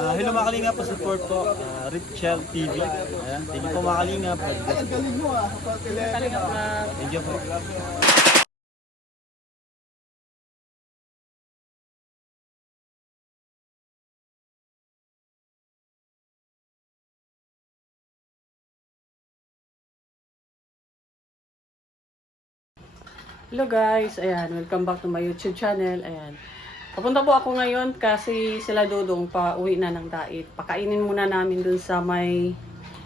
Hello mga kalingap, support po Richel TV. Ayan, thank you po mga kalingap. Thank you po. Hello guys, ayan, welcome back to my YouTube channel. Ayan. Papunta po ako ngayon kasi sila Dudong pa uwi na ng dait. Pakainin muna namin dun sa may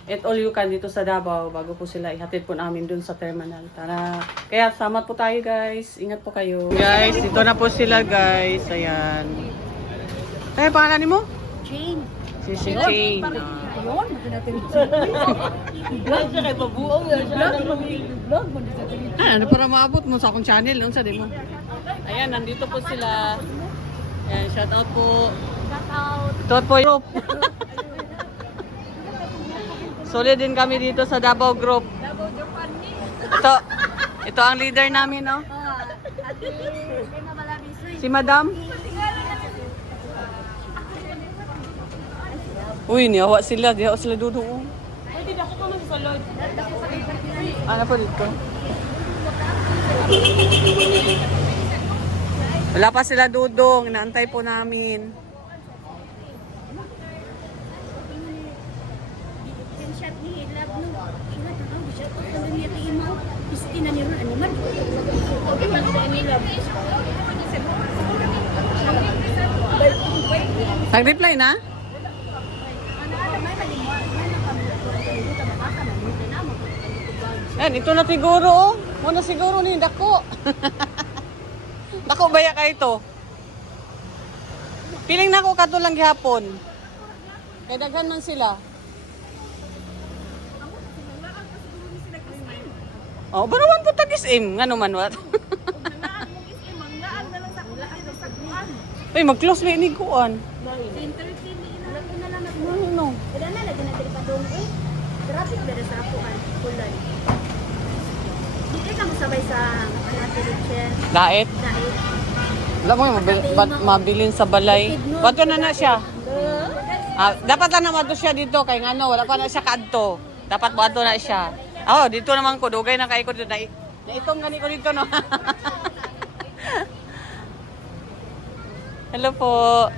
Eat All You Can dito sa Davao bago po sila ihatid po namin dun sa terminal. Tara, kaya sama po tayo guys. Ingat po kayo. Guys, dito na po sila guys. Ayan. Kaya pangalan mo? Jane. Si Jane. Ayun, natin. Vlog siya kay Babuong. Vlog mo natin. Ano para maabot mo sa akong channel noon sa mo. Ayan, nandito po sila. Ayan, shout out po. Shout out. Shout out po group. Solid din kami dito sa Davao Group. Davao Japan ni. Ito ang leader namin, no? Ate, na malabis. Si Madam. Uy, niyawa sila. Diyawa sila Dudong. Pwede ako pa magsalod. Dako pa dito. Ano po dito? Wala pa sila Dudong. Inaantay po namin. Shot ni Love no. Ingat ako, shot ko lang niya tingin mo. Pisti na niyo animal. Okay, man ni Love. Nag-reply na? Yan, ito na siguro, oh. Muna siguro ni Dako. Dako baya ka ito. Piling na ako kato lang gihapon. Kaya daghan man sila. Oh, barawan po tag-is-im. Nga naman, what? Uy, mag-close ba ini kuan? 10:30 ni na lang No. Kada na lagi na diri pa dong eh. Traffic dere sa apuan. Kulay. Dili ka mo sabay sa anate Richel. Dait. Dahil Alam mo yung mabilin sa balay. Wato na siya. Dapat lang naman to siya dito. Kaya nga no, wala pa na siya kadto. Dapat wato na siya. Oh, dito naman ko. Dugay na kayo ko dito. Naitong gani ko dito, no? Hello po.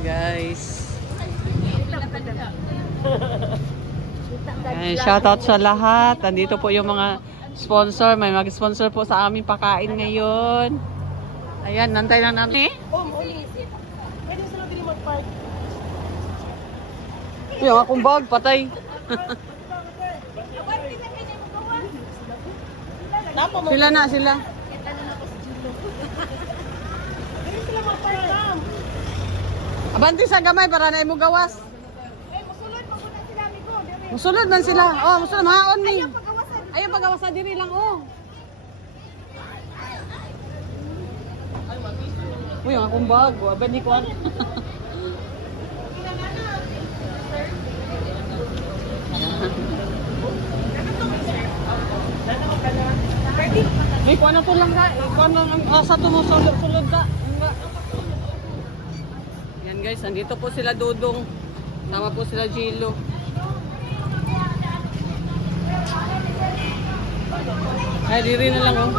Guys. Shout out sa lahat. Andito po yung mga sponsor. May mag-sponsor po sa aming pakain ngayon. Ayan, nantay na namin. Pwede sila din mag-park. Yung akong bag, patay. Sila na, sila. Abanti sa gamay para na imo gawas. Musulod man sila. Oh, musulod mahaon ni. Ayaw pagawasan diri lang oh. Uy, ang akong bag, aban ni kuan. May kuan na to lang ga. Kuan lang sa to mo sulod ka. Yan guys, nandito po sila Dudong. Tama po sila Jilo. Ay, diri na lang oh.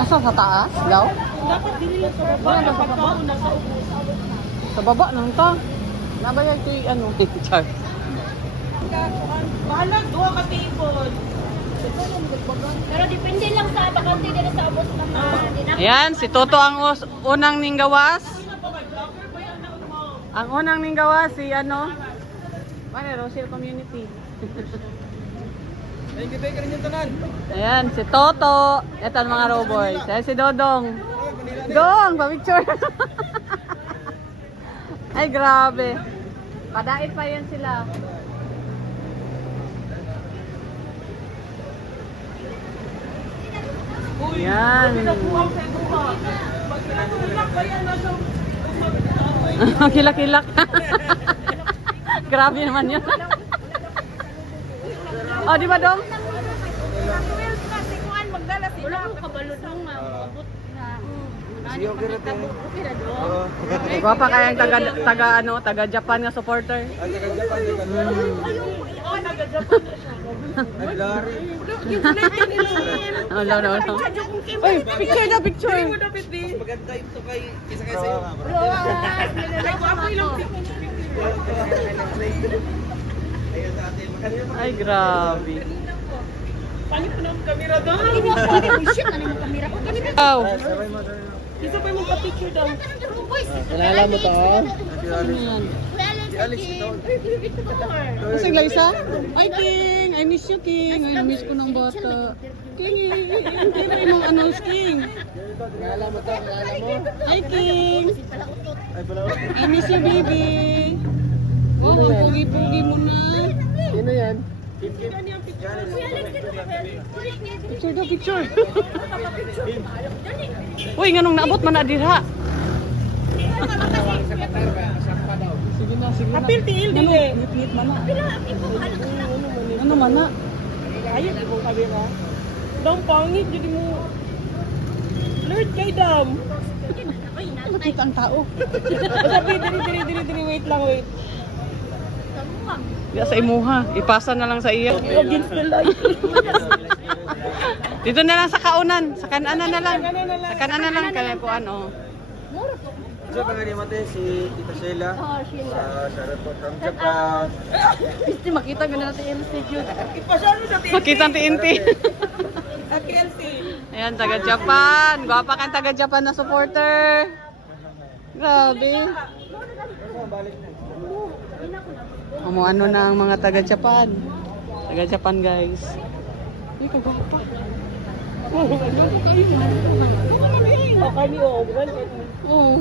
Asa sa taas? Daw? Dapat dili lang sa baba. Dapat ka nasa Sa baba nang ta. Nabayag ko yung ano. Char. bahala, duha ka table. Pero depende lang sa bakante dito sa abos naman. Ayan, si Toto ang unang ninggawas. Ang unang ninggawas si ano? Mane, Rosil Community. Thank you rin yung tanan. Ayan, si Toto. Ito ang mga roboys. Ayan si Dodong. Dong, pa-picture. Ay, grabe. Padait pa yan sila. Yan. Kilak-kilak. Grabe naman yun. Oh, di ba, Dong? Wala ko kabalo nung abot na. Sige, okay na tayo. Okay na do. Gwapa kayang taga Japan nga supporter. Ay, taga-Japan, Taga-Japan na siya. Ay, Larry. No. Oy, picture. Maganda ito kay isa kay sa'yo. Ay, grabe. Panik ko ng kamera doon. Shit, ano yung kamera ko? Wow. Dito pa yung picture daw. Nalala mo to? Ano yan? Si Alex ito. Kasing Liza? Ay, King! I miss you, King. Ay, miss ko ng bata. King, hindi na yung ano, King. Nalala mo to? Nalala mo? Hi, King! Ay, pala. I miss you, baby. Oh, ang pugi-pugi mo na. Sino yan? Picture daw, picture. Uy, nga nung naabot man na dirha. Sige na. Apil tiil din eh. Ngit man na. Ano man na? Ayun mo kamera. Dam pangit jadi mo. Lord kay dam. Makita ang tao. Tapi diri wait lang wait. Di sa imuha. Ipasa na lang sa iya. Against the light. Dito na lang sa kaunan. Sa kanan na lang. Sa kanan na lang. Kaya po ano. Siya pa nga ni Mate, si Tita Sheila. Oh, Sheila. Shoutout po from Japan. Hindi makita ka na natin yung studio. Ipasalo sa TNT. Makita ang TNT. At TNT. Ayan, taga Japan. Gwapa kang taga Japan na supporter. Grabe. Ano na ang mga taga Japan. Taga Japan, guys. Ay, kagwapa. Okay ni Owen. Oo.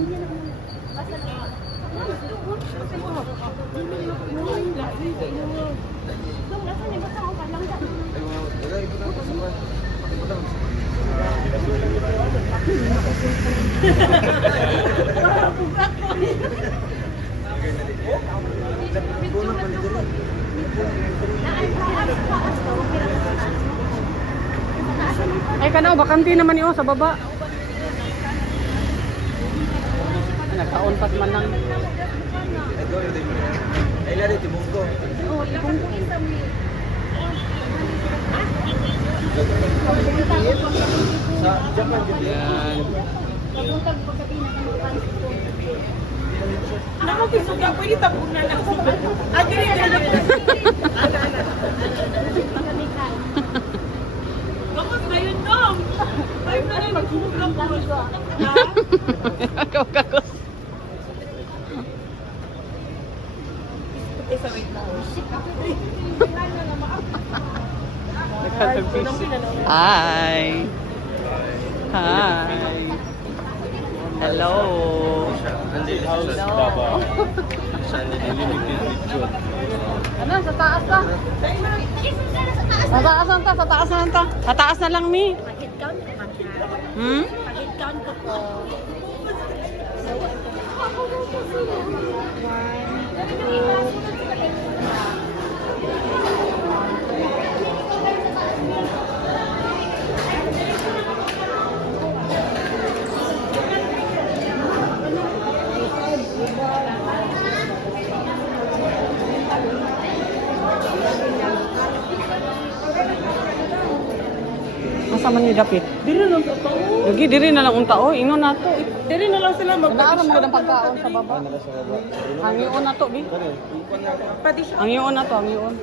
Ay, kanaw, bakanti naman yun sa baba. Nagkaunpas man lang. Ay, Larry, Tibungko. Sa Japan, Ayan. Nakapisuga, pwede tapong na lang. Diri. Bakit na yun, Dom? Ay, na rin, magsunog po. Kakos. Sorry. Hi. Hi. Hello. Ano, sa taas na? Sa taas na ta, sa taas na ta. Sa taas na lang mi. Pag-count ko pa. Hmm? Pag-count ko po. Asa man ni Dapit? Diri lang sa tao. Lagi diri na lang unta o, ingon nato. Diri na lang sila Naaram mo ng pagkaon sa baba. Hangion na to, bi. Pati siya. Hangion na to, hangion.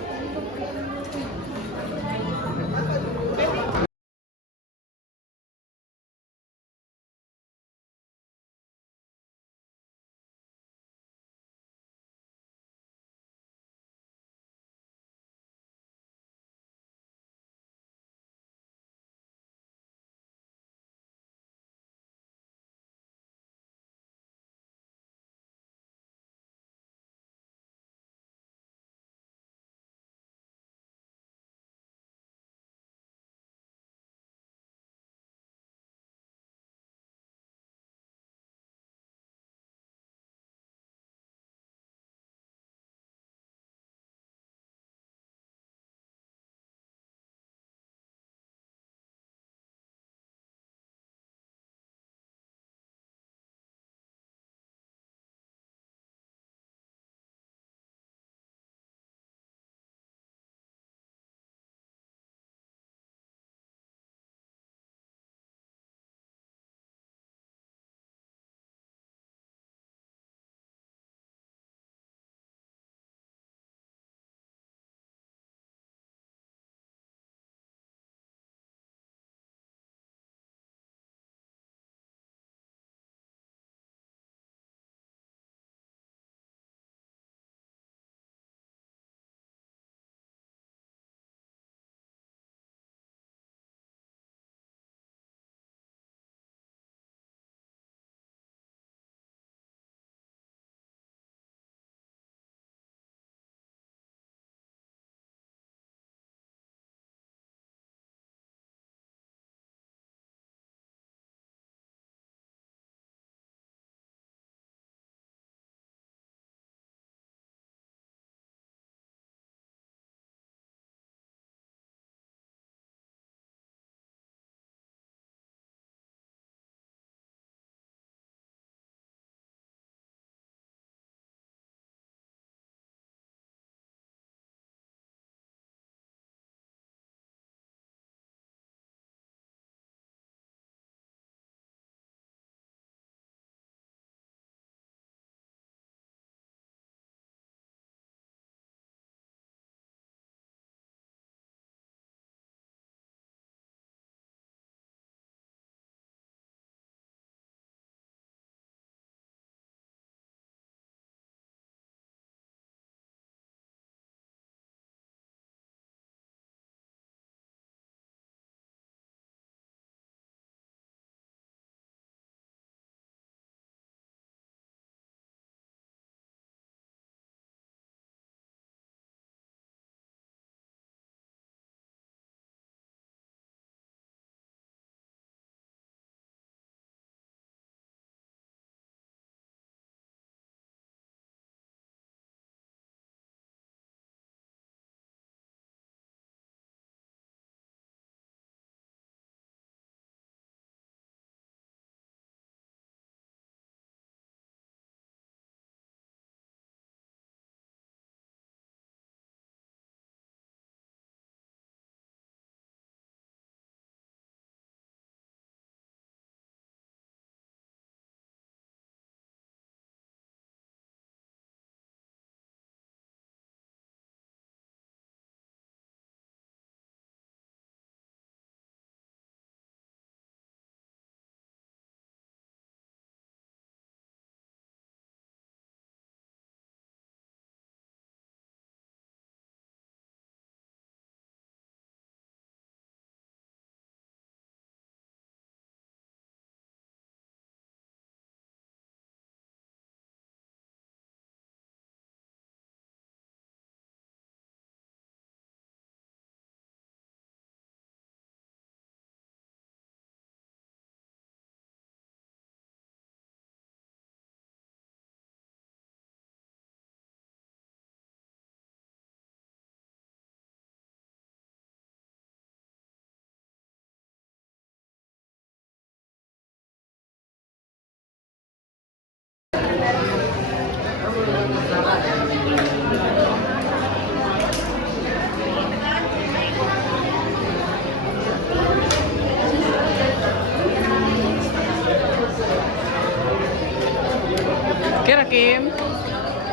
ka, Kim?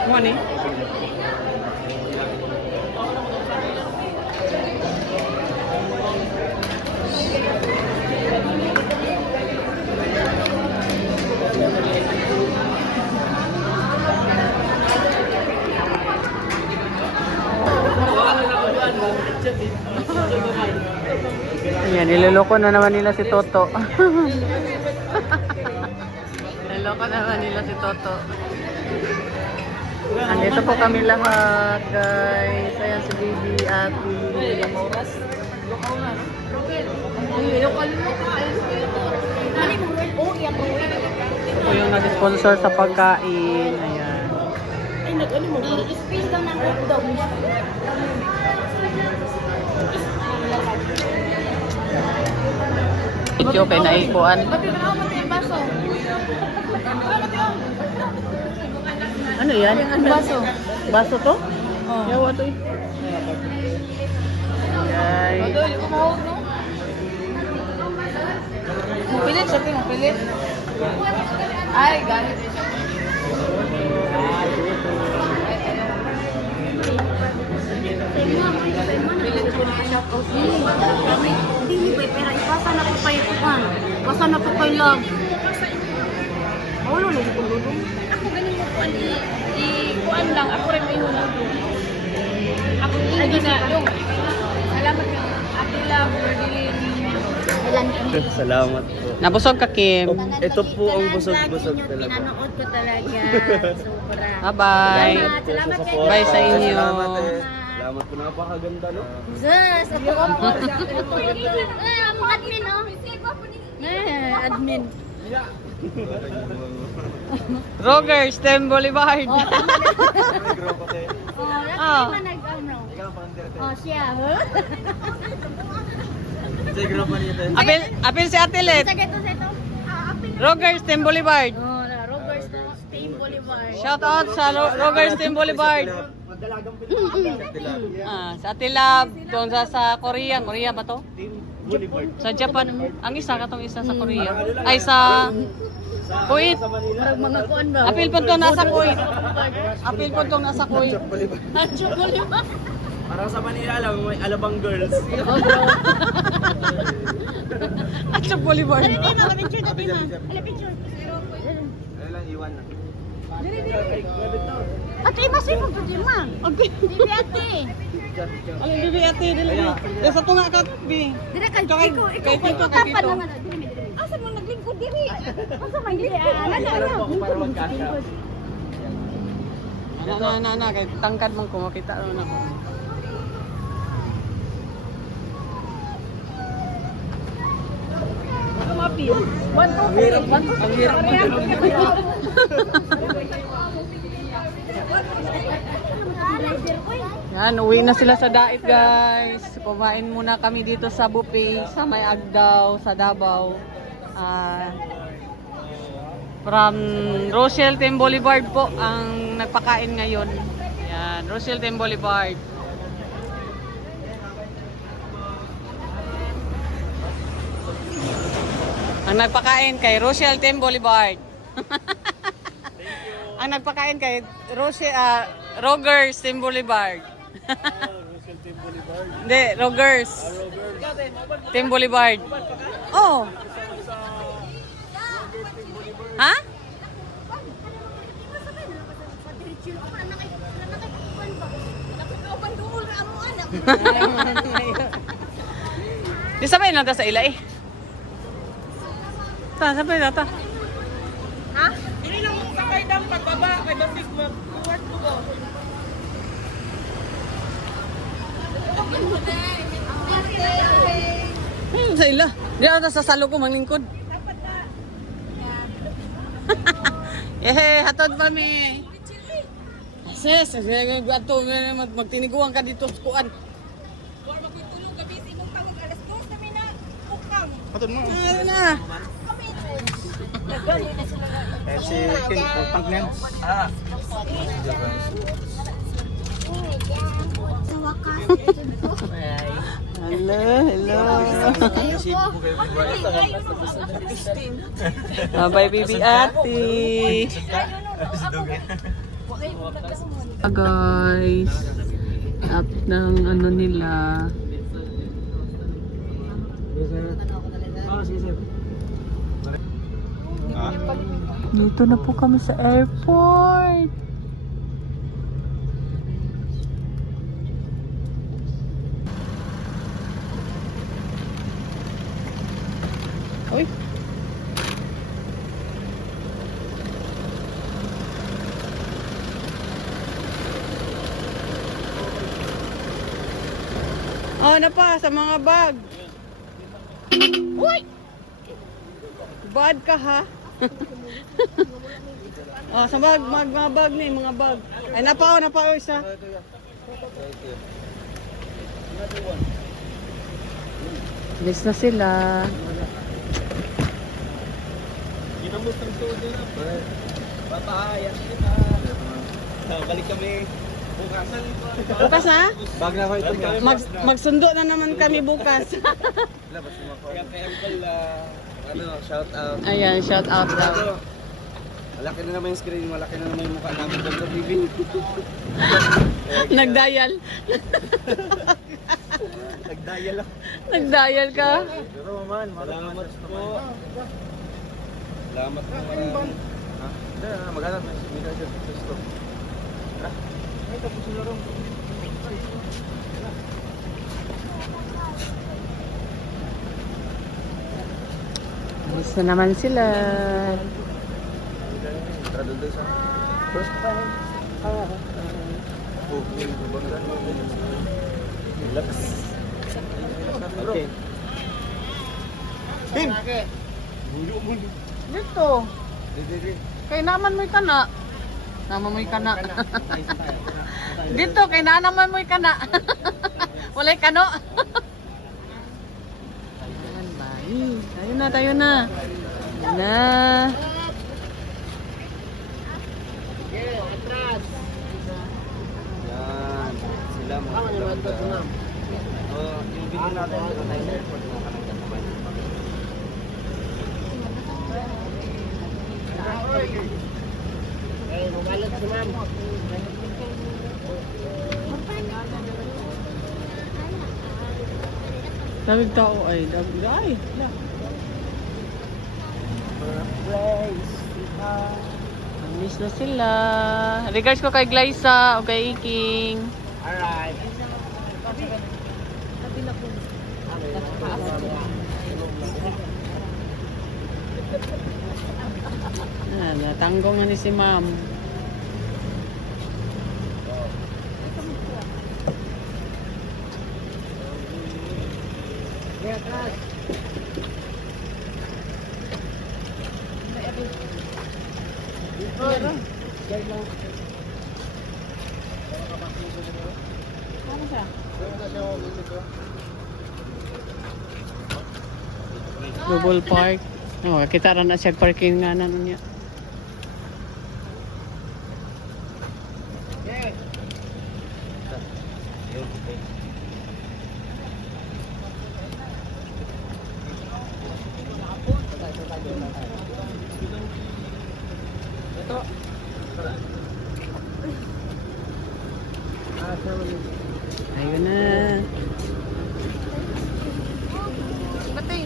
Mo ni? Ayan, niloloko na naman nila si Toto. Niloloko na naman nila si Toto. Andito po kami lahat, guys. Ayan si Bibi, Ate. Ito po yung nag-sponsor sa pagkain. Ayan. I-space daw ng hotdog. Video kay naipuan. Ano yan? Baso. Baso to? Oo. Yawa to eh. Guys. Mapilit siya, mapilit. Ay, ganit. Hindi ni ba pera ipasa na po kayo kuan. Pasa na po kayo love. Wala na ko dudong. Ako ganin mo kuan kuan lang. Ako rin may hulog. Ako hindi na yung salamat ka. Ate love, Berdilin. Salamat po. Nabusog ka, Kim. Ito po ang busog-busog talaga. Pinanood ko talaga. Sobra. Bye-bye. Salamat po kayo. Bye sa inyo. Salamat eh. Salamat po. Napakaganda, no? Zus, ako po. Ang admin, oh. Admin. Roger, STEM Boulevard. Oh, Ah. lagi naman nag-ano. Oh, siya. Sa grupo niyo din. Apil si Atilet. Sa ito. Roger, STEM Boulevard. Oh, Roberts to Spain Boulevard. Shout out sa Roger, STEM Boulevard. Sa Atilab, doon sa Korea. Korea ba to? Sa Japan. Ang isa katong isa sa Korea. Ay sa Kuwait. Mga kuan ba? Apil po to nasa Kuwait. Apil po to nasa Kuwait. Parang sa Manila lang, may Alabang girls. At sa Boulevard. Picture na tima. Ala picture. Ano lang, iwan na. At imasin mo to tima. Okay. Bibi ate. Alam bibi ate dili. Sa tunga ka bi. Dire kay Kay ikaw Tito, tapan kay Tito. naman. Asa mo naglingkod diri? Asa man diri? Na kay tangkad mong kumakita ron ako. Ang hirap Yan, uwi na sila sa Dait, guys. Kumain muna kami dito sa buffet sa May Agdaw, sa Davao. From Rochelle Team Boulevard po ang nagpakain ngayon. Yan, Rochelle Team Boulevard. Ang nagpakain kay Rochelle Team Boulevard. Ang nagpakain kay Rogers Team Boulevard. Hindi, Rogers. Team Boulevard. Oh. Ha? Di sabay na ta sa ila eh. Ta, sabay na ta. Ha? Hindi lang mo sakay dam pagbaba kay Dasig mag-work ko go. Sa ila. Di ata sa salo ko manglingkod. Hatod pa mi. Sis, ato magtiniguan ka dito sa kuan. Or magtulog gabi si mong tawag alas 2 kami na ukang. Patod mo. Na. Si King, pang niyan. Sa wakas. Hello, hello. Bye, baby ate. Guys, up ng ano nila. Dito na po kami sa airport. Uy. Oh, na pa sa mga bag. Uy! Bad ka ha? Oh, sa mga bag ni, mga bag. Ay, napa isa. Alis na sila. Ginamot ng todo na. Papahayan kita. Balik kami. Bukasan. Bukas na? Bag na ko ito. Magsundo na naman kami bukas. Labas mo ako. Kaya kay Uncle, shout out. Ayan, shout out daw. Malaki na naman yung screen, malaki na naman yung mukha namin doon sa TV. Nagdial. Nagdial ako. Nagdial ka? Pero man, salamat po. Salamat po. Ha? Hindi, maghanap. Hindi na siya sa stop. Ha? Ay, tapos na rin. Alis na naman sila. Tradol doon sa first time. Yung banggan mo. Relax. Okay. Tim! Mulo. Dito. Kay naman mo'y kana. Naman mo'y kana. Dito, kay naman mo'y kana. Walay kano. Ayan ba? Tayo na. Ayan na. Yan. Sila mga kaganda. Yung video natin sa airport mga kanagda naman. Magalit si ma'am. Daming tao ay. Ay. Miss na sila. Regards ko kay Glyza o kay Iking. Alright. Natanggong na ni si ma'am. Double park. Oh, kita ra na siya parking nga na niya. Ayun na. Batay.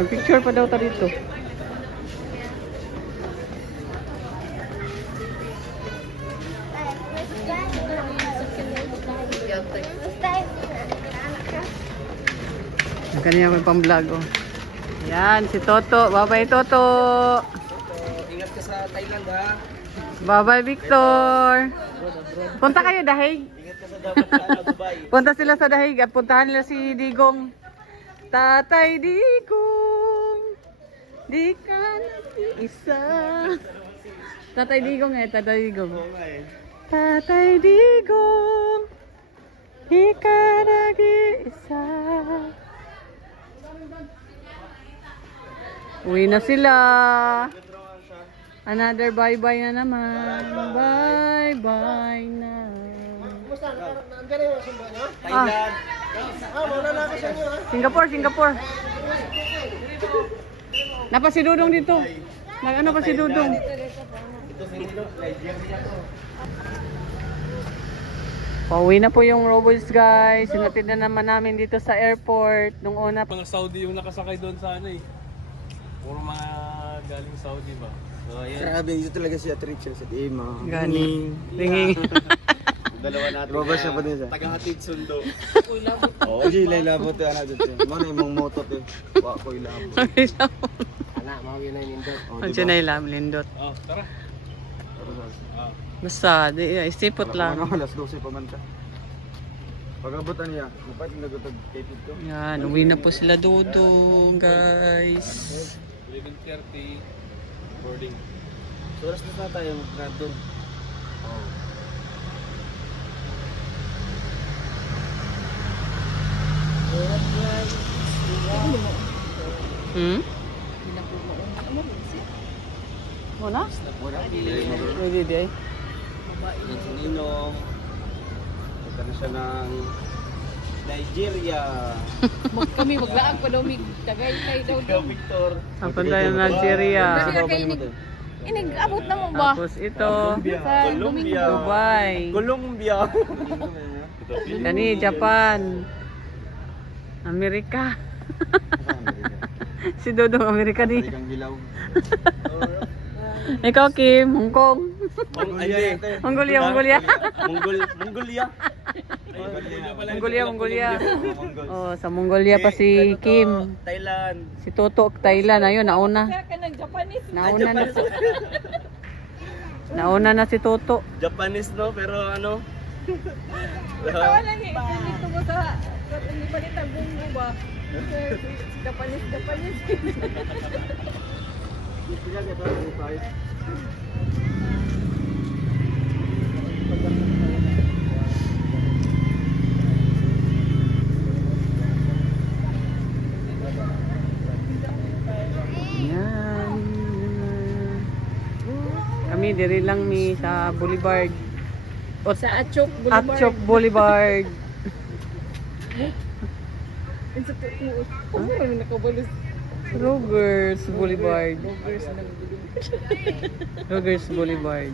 Mag-picture pa daw ta dito. Ang kanya may pang-vlog oh. Yan, si Toto. Bye-bye Toto. Ingat ka sa Thailand ha. Bye-bye, Victor. Punta kayo Dahig. Ingat ka sa dapat sa Dubai. Punta sila sa Dahig at puntahan nila si Digong. Tatay Digong, di ka nag-iisa. Tatay Digong Tatay Digong. Oo nga eh. Tatay Digong, di ka nag-iisa. Uwi na sila. Another bye-bye na naman. Bye-bye na. Thailand. Singapore. Napa si Dudong dito. Ano pa si Dudong? Ito si Nigeria to. Pauwi na po yung robots guys. Sinatid na naman namin dito sa airport. Nung una. Mga Saudi yung nakasakay doon sa ano eh. Puro mga galing Saudi ba? So ayun. Grabe, dito talaga siya Richard sa Ima. Galing. Tingin. Dalawa natin. Ibaba siya pa din siya. Taga-hatid sundo. Oo, di labot to ana dito. Mana imong moto te. Wa ko ilabot. Ana, mao yun ay nindot. Ang sinay lam, lindot. Oh, tara. Ah. Basta, istipot lang. Ano, alas 12 pa man ta. Pag-abutan niya, mapat nagutag tapid ko. Yan, uwi na po sila Dudong guys. 11:30 boarding. So oras na tayo nandun. Oh. Hmm? Muna? Pwede di ay. Yung sininong. Punta na siya ng Nigeria. Kami maglaag pa daw mig Tagaytay daw. Ikaw, Victor. Apunta tayo ng Nigeria. Inig-abot na mo ba? Tapos ito, Sa Colombia. Dubai. Colombia. Kani, Japan. Amerika. Si Dudong Amerika di. Kang Hilaw. Ikaw Kim, Hong Kong. Ay, Mongolia. Mongolia. Mongolia. Oh, sa Mongolia pa si Kim. Thailand. Si Toto, Thailand. Ayun, nauna. Kaya ka ng Japanese. Nauna na si Toto. Japanese no, pero ano? Tawa lang eh. Dito mo sa hindi pa rin tagbunggo ba? Japanese. Yan. Kami diri lang mi sa Boulevard. O Sa Atchok Boulevard. Atchok Boulevard. Ang sa tutuos. Oh, may nakabalos. Rogers Boulevard. Rogers Boulevard.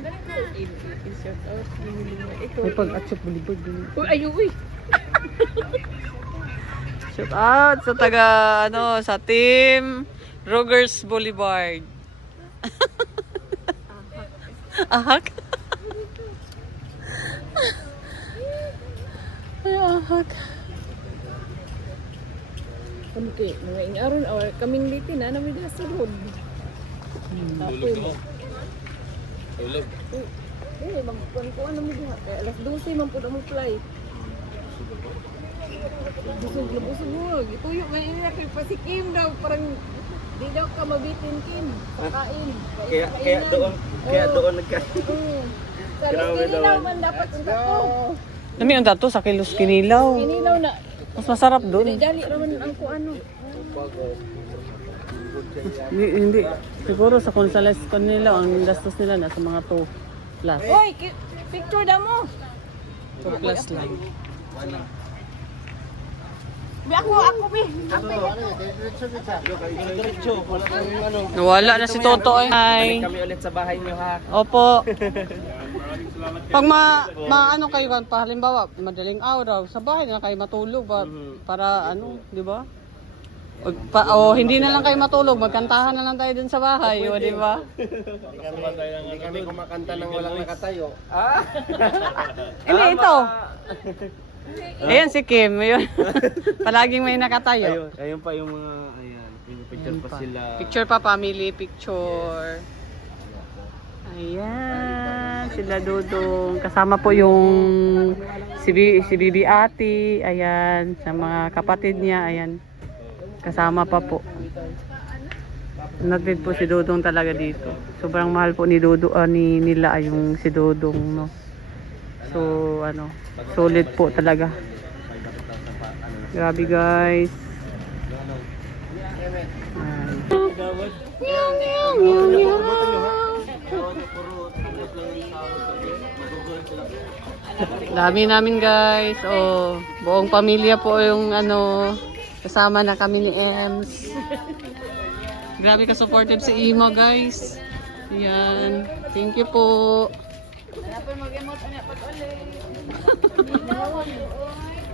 Shout out. Ikaw. May pag Atchok Boulevard. Uy, ayuwi. Shout out sa taga sa team Rogers Boulevard. Ahak. Ay, ahak. Kami kay mga ingaron or kaming litin na namin na sulod. Tulog na. Tulog. Eh, magkuhan na mo diha. Kaya alas 12 man po na mo flight. Busog mo. Ituyo nga nila kay pasikim daw. Parang di daw ka mabitin Kim. Pakain. Kaya doon nagka. Sa Grabe Kinilaw daw. man dapat ang tato. Nami ang dato sa Kilos Kinilaw. Kinilaw na. Mas masarap doon. Dali raman ang kuano. Hindi. Siguro sa Consales nila, ang gastos nila na sa mga 2 plus. Hoy, picture da mo. 2 plus lang. Ako bi. Diretso. Ano? Nawala na si Toto ay. Hi. Kami ulit sa bahay niyo ha. Opo. Pag maano kayo pa halimbawa, madaling araw sa bahay na kayo matulog ba para di ba? Hindi na lang kayo matulog, magkantahan na lang tayo dun sa bahay, di ba? Hindi kami kumakanta ng walang nakatayo. Hindi ito. Ayan si Kim, yun. Palaging may nakatayo. Ayun pa yung mga picture pa sila. Picture pa, family picture. Ayan, sila Dudong. Kasama po yung si Bibi Ate. Ayan, sa mga kapatid niya. Ayan, kasama pa po. Nagtid po si Dudong talaga dito. Sobrang mahal po ni nila yung si Dudong, no. So, ano, solid po talaga. Grabe guys. Dami namin guys. Oh, buong pamilya po yung ano, kasama na kami ni Ems. Grabe ka supportive si Ima guys. Yan. Thank you po.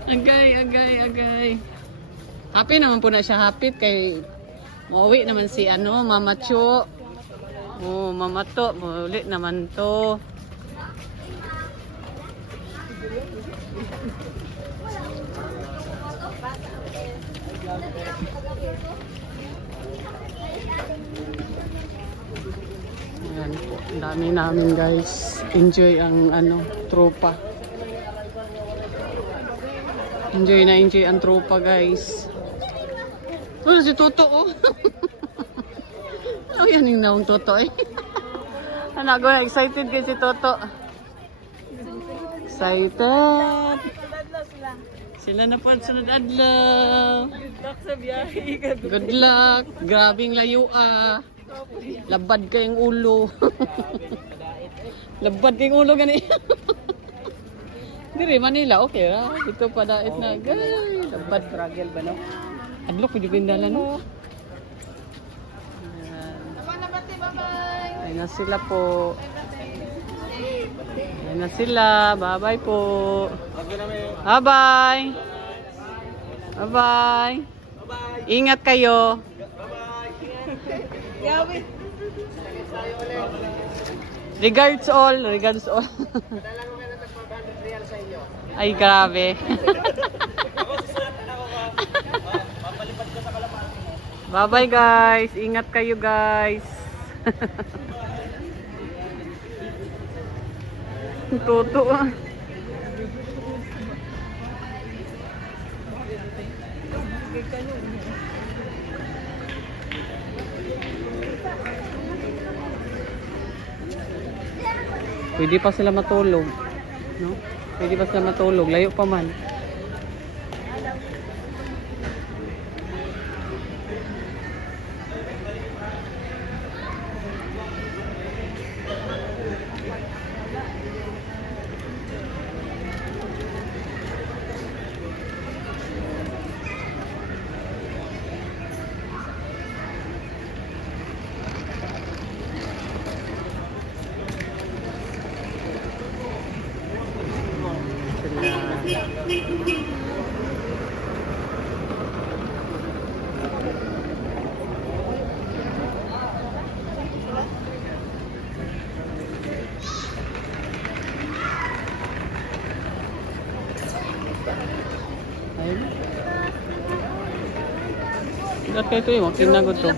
Agay. Happy naman po na siya. Happy kay mauwi naman si ano, Mama Cho. Oh, Mama To. Mauwi naman to. Ayan po. Ang dami namin guys. Enjoy ang ano, tropa. Enjoy ang tropa guys. Oh, si Toto oh. Oh, yan yung naong Toto eh. Anak ko na excited kay si Toto. Excited. Sila na po at sunod adlaw. Good luck sa biyahe. Good luck. Grabing layo ah. Labad kayong ulo. Labad kayong ulo gani. Dire Manila okay ra. Dito pa dait na gay. Labad struggle ba no? Adlok pwede pindalan no. Ayun na sila po. Ayun na sila. Bye-bye po. Bye-bye. Bye-bye. Ingat kayo. Regards all. Regards all. Ay, grabe. Bye-bye guys. Ingat kayo guys. Toto ah. Pwede pa sila matulog, no? Pwede pa sila matulog, layo pa man. Ayun. Ilat kayo ito yung kinagod to.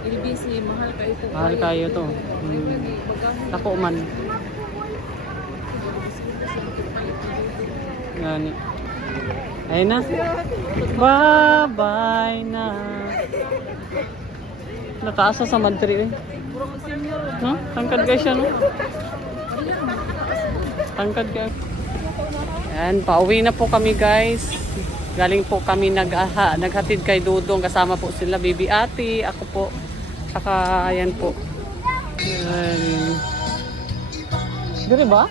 LBC, mahal kayo ito. Mahal kayo to. Tako man. Gani. Ayun na. Bye-bye na. Nataasa sa madri eh. No? Tangkad guys siya no? Tangkad guys. Ayan, pauwi na po kami guys. Galing po kami naghatid kay Dudong. Kasama po sila Bibi Ate. Ako po. Saka ayan po. Ayan. Dire ba?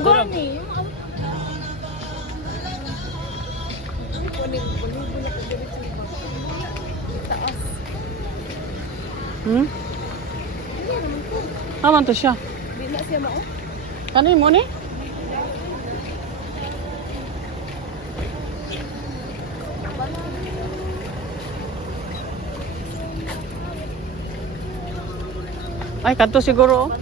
Gani. Naman to siya. Di na siya mao. Kanin mo ni? Ay, kanto siguro.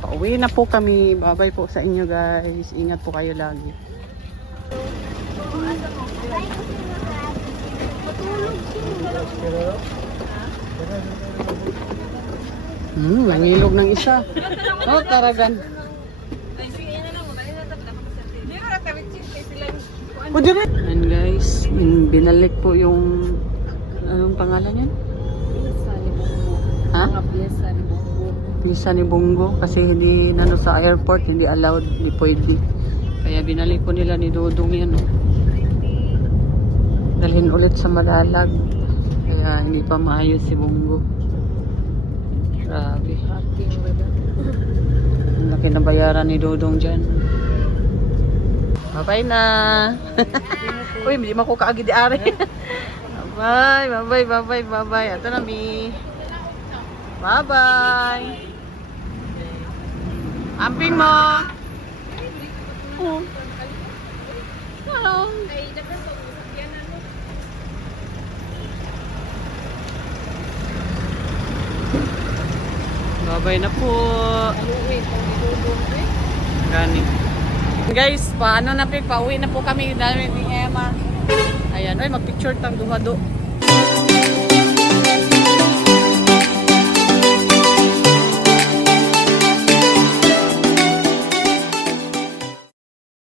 pauwi na po kami. Bye-bye po sa inyo guys. Ingat po kayo lagi. Nangilog ng isa. Oh, taragan. And guys, binalik po yung anong pangalan yan? Ha? Visa ni Bongo kasi hindi nano sa airport, hindi allowed, hindi pwede. Kaya binalik po nila ni Dodong yan. Oh. Dalhin ulit sa Malalag. Kaya hindi pa maayos si Bongo. Grabe. Ang laki na bayaran ni Dodong dyan. Bye-bye na. Uy, hindi mo ko kaagi di ari. Bye, bye, bye, bye, bye, bye. Ito na mi. Bye bye. Amping mo. Oh. Hello. Bye-bye na po. Gani. Guys, paano na pauwi na po kami dahil ni Emma. Ayan, oy, mag-picture tang duha do.